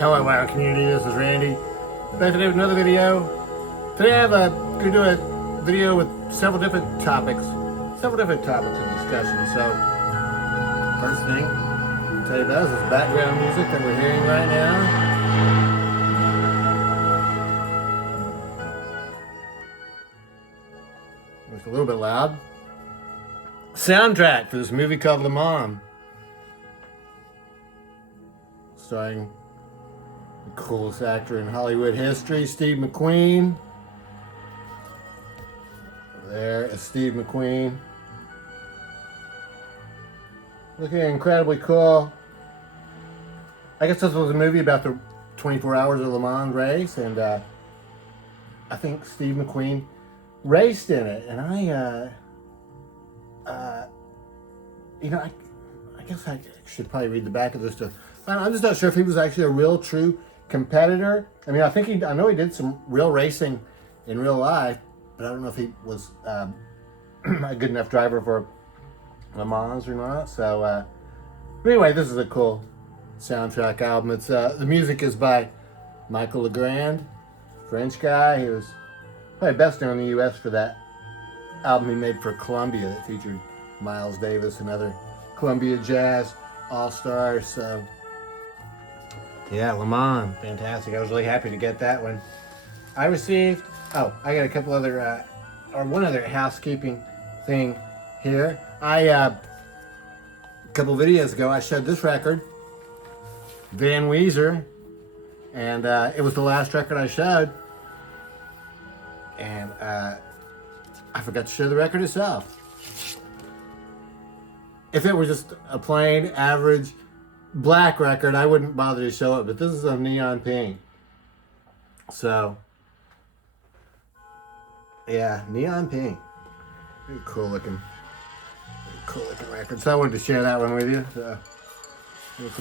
Hello, Wild Community. This is Randy. Back today with another video. Today I have going to do a video with several different topics of discussion. So, first thing I'll tell you about is this background music that we're hearing right now. It's a little bit loud. Soundtrack for this movie called Le Mans, starring the coolest actor in Hollywood history, Steve McQueen. There is Steve McQueen. Looking incredibly cool. I guess this was a movie about the 24 hours of Le Mans race, and I think Steve McQueen raced in it. And I guess I should probably read the back of this to. I'm just not sure if he was actually a real, true competitor. I mean, I know he did some real racing in real life, but I don't know if he was a good enough driver for Le Mans or not. So, but anyway, this is a cool soundtrack album. It's the music is by Michael Legrand, French guy. He was probably best known in the U.S. for that album he made for Columbia that featured Miles Davis and other Columbia Jazz all-stars. So, yeah, Le Mans, fantastic. I was really happy to get that one. I received, I got a couple other, one other housekeeping thing here. A couple videos ago, I showed this record, Van Weezer, and it was the last record I showed. And I forgot to show the record itself. If it were just a plain, average, black record, I wouldn't bother to show it, but this is a neon pink. So, yeah, neon pink. Very cool looking record. So I wanted to share that one with you. So,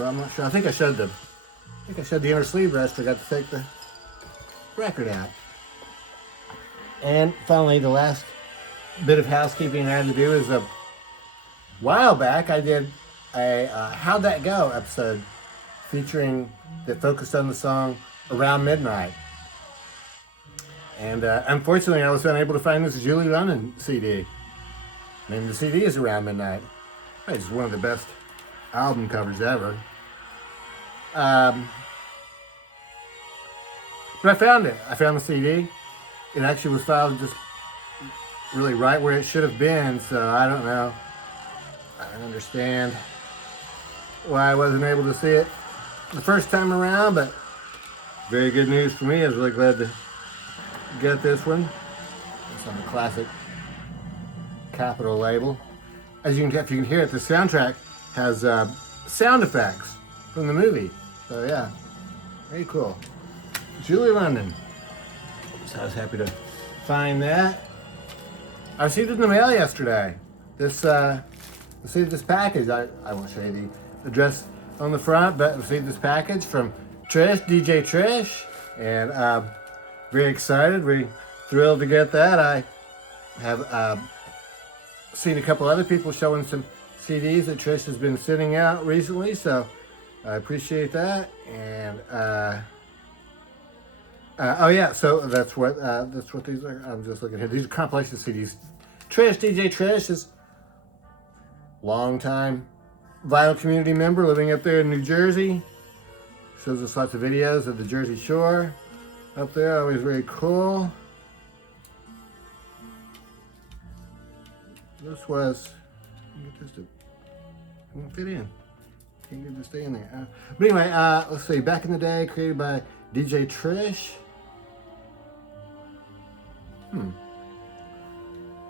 I'm not sure. I think I showed the inner sleeve rest. I got to take the record out. And finally, the last bit of housekeeping I had to do is a while back I did a How'd That Go episode that focused on the song Around Midnight. And unfortunately I was unable to find this Julie London CD. I mean, the CD is Around Midnight. It's one of the best album covers ever. But I found it. I found the CD. It actually was filed just really right where it should have been, so I don't know. I don't understand why I wasn't able to see it the first time around, but very good news for me. I was really glad to get this one. It's on the classic Capitol label. If you can hear it, the soundtrack has sound effects from the movie. So yeah, very cool. Julie London. So I was happy to find that. I received it in the mail yesterday. This package. I won't show you the address on the front, but I received this package from Trish, DJ Trish, and very excited, very thrilled to get that. I have seen a couple other people showing some CDs that Trish has been sending out recently, so I appreciate that. And so that's what these are. I'm just looking here. These are compilation CDs. Trish, DJ Trish is longtime vinyl community member living up there in New Jersey. Shows us lots of videos of the Jersey Shore up there. Always very cool. This was, get this to, it won't fit in. Can't get this to stay in there. But anyway, let's see. Back in the Day, created by DJ Trish.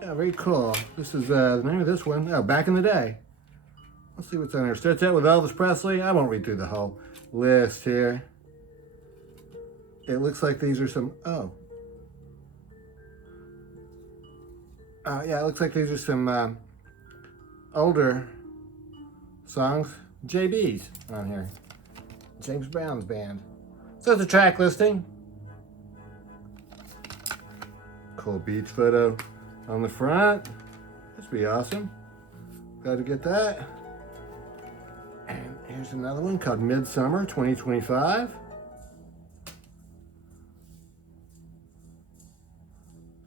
Yeah, very cool. This is the name of this one. Oh, Back in the Day. Let's see what's on there. Starts out with Elvis Presley. I won't read through the whole list here. It looks like these are some, it looks like these are some older songs. JB's on here. James Brown's band. So it's a track listing. Cool beach photo on the front. This would be awesome. Glad to get that. And here's another one called Midsummer 2025.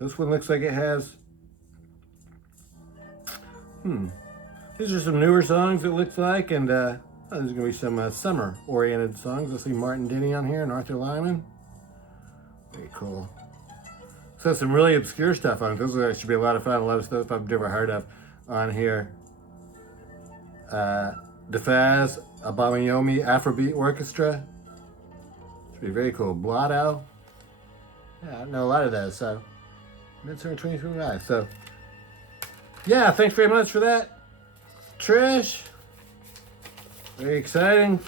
This one looks like it has, these are some newer songs it looks like, and there's going to be some summer-oriented songs. I see Martin Denny on here and Arthur Lyman. Very cool. So some really obscure stuff on it. This should be a lot of fun. A lot of stuff I've never heard of on here. DeFaz, Abayomi Afrobeat Orchestra. Should be very cool. Blotto. Yeah, I know a lot of those. So, Midsummer 2025. So, yeah, thanks very much for that, Trish. Very exciting.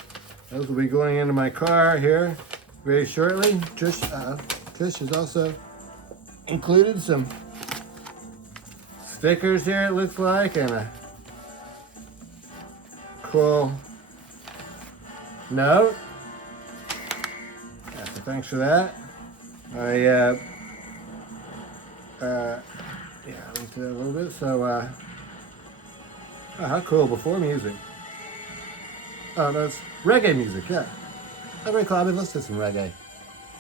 Those will be going into my car here very shortly. Trish has also included some stickers here, it looks like, and a cool note. Yeah, so thanks for that. Yeah, I linked to that a little bit. So, oh, how cool! Before music. Oh, no, it's reggae music. Yeah, I'm very cool. I've been listening to some reggae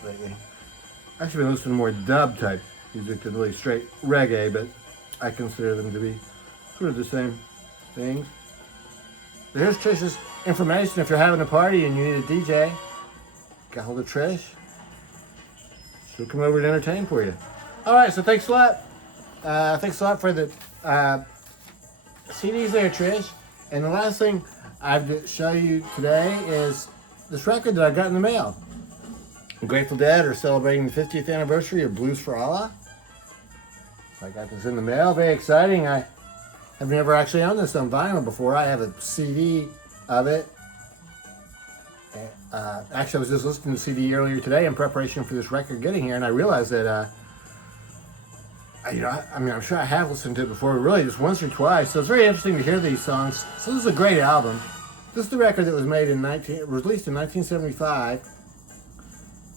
lately. I've actually been listening to more dub type music than really straight reggae, but I consider them to be sort of the same things. So here's Trish's information. If you're having a party and you need a DJ, get hold of Trish. She'll come over and entertain for you. All right, so thanks a lot. Thanks a lot for the CDs there, Trish. And the last thing I've to show you today is this record that I got in the mail. Grateful Dead are celebrating the 50th anniversary of Blues for Allah. So I got this in the mail. Very exciting. I have never actually owned this on vinyl before. I have a CD of it. Actually, I was just listening to the CD earlier today in preparation for this record getting here, and I realized that, I'm sure I have listened to it before, but really just once or twice. So it's very interesting to hear these songs. So this is a great album. This is the record that was made released in 1975.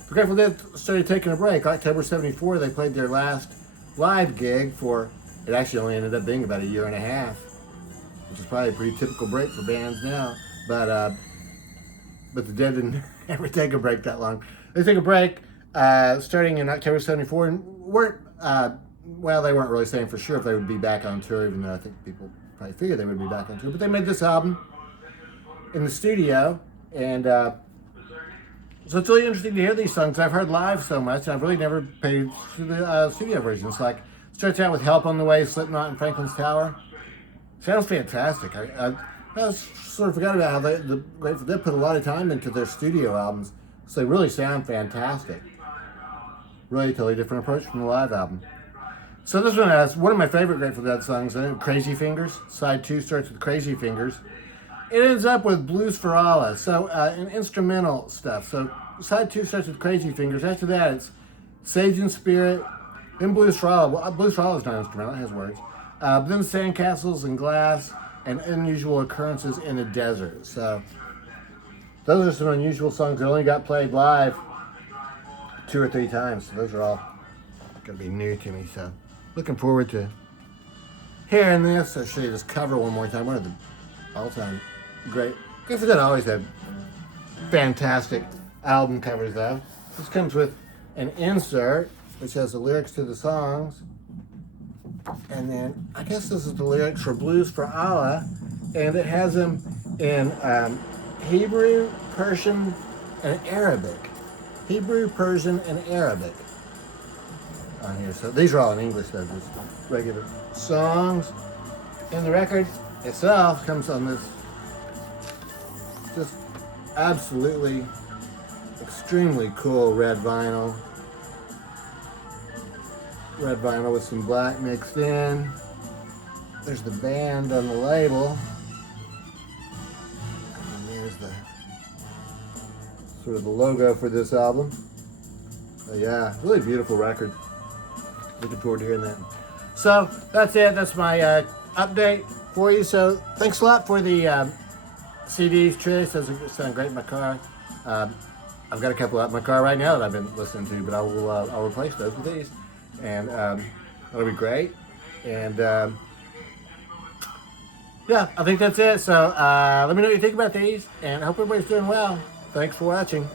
The Grateful Dead started taking a break. October 74, they played their last live gig for, it actually only ended up being about a year and a half, which is probably a pretty typical break for bands now. But the Dead didn't ever take a break that long. They took a break starting in October 74 and they weren't really saying for sure if they would be back on tour, even though I think people probably figured they would be back on tour. But they made this album in the studio, and so it's really interesting to hear these songs. I've heard live so much, and I've really never paid to the studio versions. Like, starts out with Help on the Way, Slipknot, and Franklin's Tower. Sounds fantastic. I sort of forgot about how the Grateful Dead put a lot of time into their studio albums, so they really sound fantastic. Really totally different approach from the live album. So this one has one of my favorite Grateful Dead songs, Crazy Fingers. Side 2 starts with Crazy Fingers. It ends up with Blues for Allah, so an instrumental stuff. So side 2 starts with Crazy Fingers. After that, it's Sage and Spirit, then Blues for Allah. Well, Blues for Allah is not instrumental, it has words. Then Sandcastles and Glass, and Unusual Occurrences in the Desert. So those are some unusual songs that only got played live 2 or 3 times. So those are all going to be new to me. So looking forward to hearing this. I'll show you this cover one more time. One of the all-time great. Grateful Dead always had fantastic album covers though. This comes with an insert which has the lyrics to the songs. And then, I guess this is the lyrics for Blues for Allah, and it has them in Hebrew, Persian, and Arabic. Hebrew, Persian, and Arabic on here. So these are all in English, though, just regular songs. And the record itself comes on this just absolutely extremely cool red vinyl. Red vinyl with some black mixed in. There's the band on the label. And there's the sort of the logo for this album. But yeah, really beautiful record. Looking forward to hearing that. So that's it. That's my update for you. So thanks a lot for the CDs, Trish. Those sound great in my car. I've got a couple out in my car right now that I've been listening to, but I'll replace those with these. And that'll be great. And yeah, I think that's it. So let me know what you think about these, and I hope everybody's doing well. Thanks for watching.